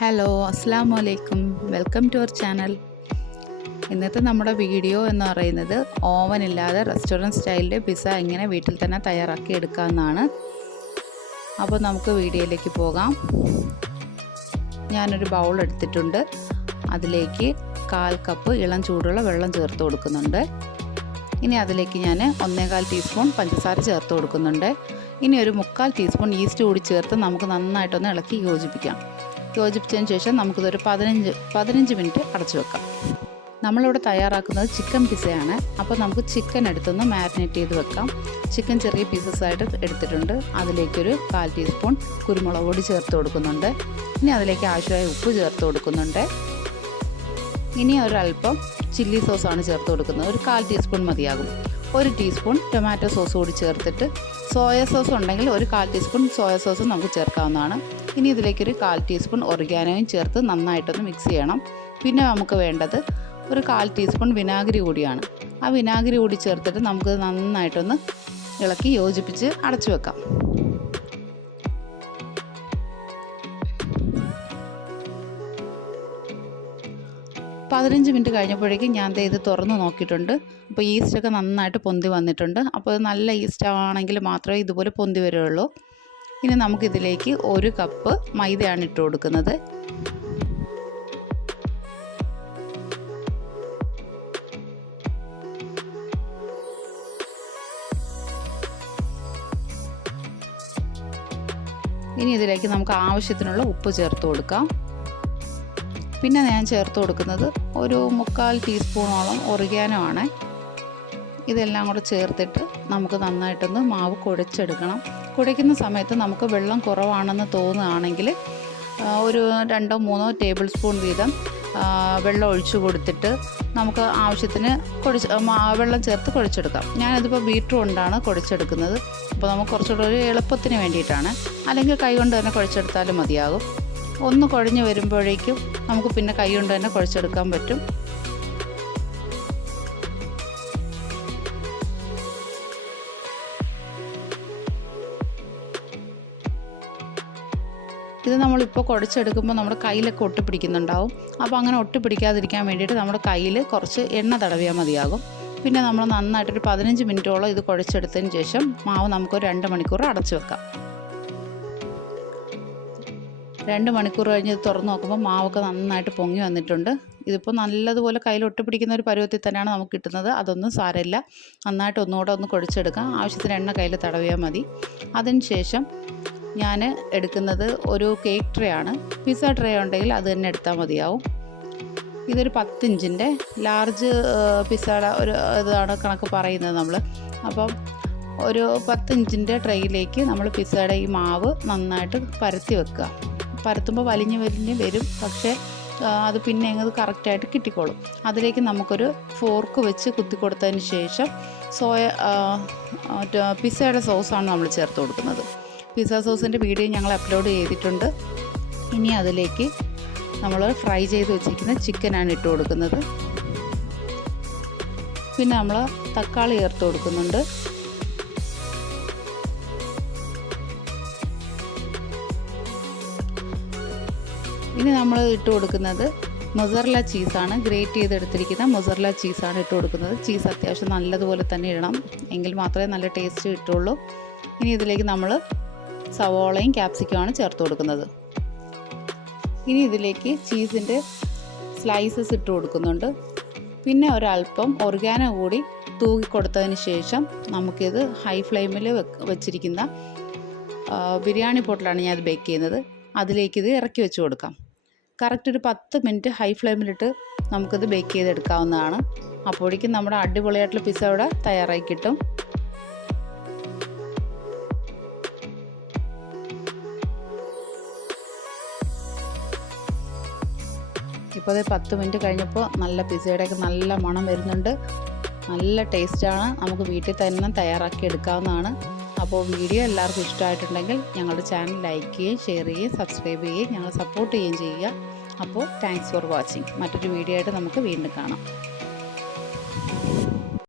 Hello, അസ്സാം വലൈക്കും. Welcome to our channel. ഇന്നത്തെ നമ്മുടെ വീഡിയോ എന്ന് പറയുന്നത് ഓവൻ ഇല്ലാതെ റെസ്റ്റോറൻറ്റ് സ്റ്റൈലിൽ പിസ്സ എങ്ങനെ വീട്ടിൽ തന്നെ തയ്യാറാക്കി എടുക്കാമെന്നാണ്. അപ്പോൾ നമുക്ക് വീഡിയോയിലേക്ക് പോകാം. ഞാനൊരു ബൗൾ എടുത്തിട്ടുണ്ട്. അതിലേക്ക് 1/4 കപ്പ് ഇളം ചൂടുള്ള വെള്ളം ചേർത്ത് കൊടുക്കുന്നുണ്ട്. ഇനി അതിലേക്ക് ഞാൻ 1/4 ടീസ്പൂൺ പഞ്ചസാര ചേർത്ത് കൊടുക്കുന്നുണ്ട്. ഇനി ഒരു 3/4 ടീസ്പൂൺ ഈസ്റ്റ് കൂടി ചേർത്ത് നമുക്ക് നന്നായിട്ടൊന്ന് ഇളക്കി യോജിപ്പിച്ചതിന് ശേഷം നമുക്കിതൊരു 15 മിനിറ്റ് അടച്ചു വെക്കാം. നമ്മളിവിടെ തയ്യാറാക്കുന്നത് ചിക്കൻ പിസ്സയാണ്. അപ്പോൾ നമുക്ക് ചിക്കൻ എടുത്തൊന്ന് മാരിനേറ്റ് ചെയ്ത് വെക്കാം. ചിക്കൻ ചെറിയ പീസസ് ആയിട്ട് എടുത്തിട്ടുണ്ട്. അതിലേക്കൊരു 1/4 ടീസ്പൂൺ കുരുമുളക് പൊടി ചേർത്ത് കൊടുക്കുന്നുണ്ട്. ഇനി അതിലേക്ക് ആവശ്യമായ ഉപ്പ് ചേർത്ത് കൊടുക്കുന്നുണ്ട്. ഇനി ഒരല്പം ചില്ലി സോസാണ് ചേർത്ത് കൊടുക്കുന്നത്. ഒരു 1/4 ടീസ്പൂൺ മതിയാകും. 1 ടീസ്പൂൺ ടൊമാറ്റോ സോസ് കൂടി ചേർത്തിട്ട് സോയ സോസ് ഉണ്ടെങ്കിൽ ഒരു 1/4 ടീസ്പൂൺ സോയ സോസ് നമുക്ക് ചേർക്കാവുന്നതാണ്. ഇനി ഇതിലേക്കൊരു 1/4 ടീസ്പൂൺ ഒറിഗാനോയും ചേർത്ത് നന്നായിട്ടൊന്ന് മിക്സ് ചെയ്യണം. പിന്നെ നമുക്ക് വേണ്ടത് ഒരു 1/4 ടീസ്പൂൺ വിനാഗിരി കൂടിയാണ്. ആ വിനാഗിരി കൂടി ചേർത്തിട്ട് നമുക്ക് നന്നായിട്ടൊന്ന് ഇളക്കി യോജിപ്പിച്ച് അടച്ചു വെക്കാം. പതിനഞ്ച് മിനിറ്റ് കഴിഞ്ഞപ്പോഴേക്കും ഞാൻ ഇത് തുറന്ന് നോക്കിയിട്ടുണ്ട്. അപ്പോൾ ഈസ്റ്റൊക്കെ നന്നായിട്ട് പൊന്തി വന്നിട്ടുണ്ട്. അപ്പോൾ നല്ല ഈസ്റ്റ് ആണെങ്കിൽ മാത്രമേ ഇതുപോലെ പൊന്തി വരുള്ളൂ. ഇനി നമുക്കിതിലേക്ക് 1 കപ്പ് മൈദയാണ് ഇട്ട് കൊടുക്കുന്നത്. ഇനി ഇതിലേക്ക് നമുക്ക് ആവശ്യത്തിനുള്ള ഉപ്പ് ചേർത്ത് കൊടുക്കാം. പിന്നെ ഞാൻ ചേർത്ത് കൊടുക്കുന്നത് ഒരു 3/4 ടീസ്പൂണോളം ഒറിഗാനോ ആണ്. ഇതെല്ലാം കൂടെ ചേർത്തിട്ട് നമുക്ക് നന്നായിട്ടൊന്ന് മാവ് കുഴച്ചെടുക്കണം. കുഴയ്ക്കുന്ന സമയത്ത് നമുക്ക് വെള്ളം കുറവാണെന്ന് തോന്നുകയാണെങ്കിൽ ഒരു 2-3 ടേബിൾ സ്പൂൺ വീതം വെള്ളം ഒഴിച്ചു കൊടുത്തിട്ട് നമുക്ക് ആവശ്യത്തിന് വെള്ളം ചേർത്ത് കുഴച്ചെടുക്കാം. ഞാനതിപ്പോൾ ബീറ്റർ കൊണ്ടാണ് കുഴച്ചെടുക്കുന്നത്. അപ്പോൾ നമുക്ക് കുറച്ചുകൂടെ ഒരു എളുപ്പത്തിന് വേണ്ടിയിട്ടാണ്. അല്ലെങ്കിൽ കൈ കൊണ്ട് തന്നെ കുഴച്ചെടുത്താലും മതിയാകും. ഒന്ന് കുഴഞ്ഞ് വരുമ്പോഴേക്കും നമുക്ക് പിന്നെ കൈ കൊണ്ട് തന്നെ കുഴച്ചെടുക്കാൻ പറ്റും. ഇത് നമ്മളിപ്പോൾ കുഴച്ചെടുക്കുമ്പോൾ നമ്മുടെ കയ്യിലൊക്കെ ഒട്ടിപ്പിടിക്കുന്നുണ്ടാവും. അപ്പോൾ അങ്ങനെ ഒട്ടിപ്പിടിക്കാതിരിക്കാൻ വേണ്ടിയിട്ട് നമ്മുടെ കയ്യിൽ കുറച്ച് എണ്ണ തടവിയാൽ മതിയാകും. പിന്നെ നമ്മൾ നന്നായിട്ടൊരു 15 മിനിറ്റോളം ഇത് കുഴച്ചെടുത്തതിന് ശേഷം മാവ് നമുക്കൊരു 2 മണിക്കൂർ അടച്ചു വെക്കാം. 2 മണിക്കൂർ കഴിഞ്ഞ് ഇത് തുറന്ന് നോക്കുമ്പോൾ മാവൊക്കെ നന്നായിട്ട് പൊങ്ങി വന്നിട്ടുണ്ട്. ഇതിപ്പോൾ നല്ലതുപോലെ കയ്യിൽ ഒട്ടിപ്പിടിക്കുന്ന ഒരു പരുവത്തിൽ തന്നെയാണ് നമുക്ക് കിട്ടുന്നത്. അതൊന്നും സാരമില്ല. നന്നായിട്ട് ഒന്നുകൂടെ ഒന്ന് കുഴച്ചെടുക്കാം. ആവശ്യത്തിന് എണ്ണ കയ്യിൽ തടവിയാൽ മതി. അതിന് ശേഷം ഞാൻ എടുക്കുന്നത് ഒരു കേക്ക് ട്രേ ആണ്. പിസ്സ ട്രേ ഉണ്ടെങ്കിൽ അത് തന്നെ എടുത്താൽ മതിയാവും. ഇതൊരു 10 ഇഞ്ചിൻ്റെ ലാർജ് പിസ്സയുടെ ഒരു ഇതാണ് കണക്ക് പറയുന്നത് നമ്മൾ. അപ്പം ഒരു 10 ഇഞ്ചിൻ്റെ ട്രേയിലേക്ക് നമ്മൾ പിസ്സയുടെ ഈ മാവ് നന്നായിട്ട് പരത്തി വെക്കുക. പരത്തുമ്പോൾ വലിഞ്ഞ് വരും. പക്ഷേ അത് പിന്നെ അത് കറക്റ്റായിട്ട് കിട്ടിക്കോളും. അതിലേക്ക് നമുക്കൊരു ഫോർക്ക് വെച്ച് കുത്തി കൊടുത്തതിന് ശേഷം പിസ്സയുടെ സോസാണ് നമ്മൾ ചേർത്ത് കൊടുക്കുന്നത്. പിസ്സ സോസിൻ്റെ വീഡിയോ ഞങ്ങൾ അപ്ലോഡ് ചെയ്തിട്ടുണ്ട്. ഇനി അതിലേക്ക് നമ്മൾ ഫ്രൈ ചെയ്ത് വെച്ചിരിക്കുന്ന ചിക്കനാണ് ഇട്ട് കൊടുക്കുന്നത്. പിന്നെ നമ്മൾ തക്കാളി ചേർത്ത് കൊടുക്കുന്നുണ്ട്. ഇനി നമ്മൾ ഇട്ട് കൊടുക്കുന്നത് മൊസറല്ല ചീസാണ്. ഗ്രേറ്റ് ചെയ്തെടുത്തിരിക്കുന്ന മൊസറല്ല ചീസാണ് ഇട്ട് കൊടുക്കുന്നത്. ചീസ് അത്യാവശ്യം നല്ലതുപോലെ തന്നെ ഇടണം. എങ്കിൽ മാത്രമേ നല്ല ടേസ്റ്റ് കിട്ടുള്ളൂ. ഇനി ഇതിലേക്ക് നമ്മൾ സവോളയും ക്യാപ്സിക്കമാണ് ചേർത്ത് കൊടുക്കുന്നത്. ഇനി ഇതിലേക്ക് ചീസിൻ്റെ സ്ലൈസസ് ഇട്ട് കൊടുക്കുന്നുണ്ട്. പിന്നെ ഒരല്പം ഒറിഗാനോ കൂടി തൂക്കി കൊടുത്തതിന് ശേഷം നമുക്കിത് ഹൈ ഫ്ലെയിമിൽ വെച്ചിരിക്കുന്ന ബിരിയാണി പോട്ടിലാണ് ഞാനത് ബേക്ക് ചെയ്യുന്നത്. അതിലേക്കിത് ഇറക്കി വെച്ച് കൊടുക്കാം. കറക്റ്റ് ഒരു 10 മിനിറ്റ് ഹൈ ഫ്ലെയിമിലിട്ട് നമുക്കിത് ബേക്ക് ചെയ്തെടുക്കാവുന്നതാണ്. അപ്പോഴേക്കും നമ്മുടെ അടിപൊളിയായിട്ടുള്ള പിസ്സ ഇവിടെ തയ്യാറായി കിട്ടും. ഇപ്പോൾ അത് 10 മിനിറ്റ് കഴിഞ്ഞപ്പോൾ നല്ല പിസ്സയുടെയൊക്കെ നല്ല മണം വരുന്നുണ്ട്. നല്ല ടേസ്റ്റാണ്. നമുക്ക് വീട്ടിൽ തന്നെ തയ്യാറാക്കി എടുക്കാവുന്നതാണ്. അപ്പോൾ വീഡിയോ എല്ലാവർക്കും ഇഷ്ടമായിട്ടുണ്ടെങ്കിൽ ഞങ്ങളുടെ ചാനൽ ലൈക്ക് ചെയ്യുകയും ഷെയർ ചെയ്യുകയും സബ്സ്ക്രൈബ് ചെയ്യുകയും ഞങ്ങളെ സപ്പോർട്ട് ചെയ്യുകയും ചെയ്യുക. അപ്പോൾ താങ്ക്സ് ഫോർ വാച്ചിങ്. മറ്റൊരു വീഡിയോ ആയിട്ട് നമുക്ക് വീണ്ടും കാണാം.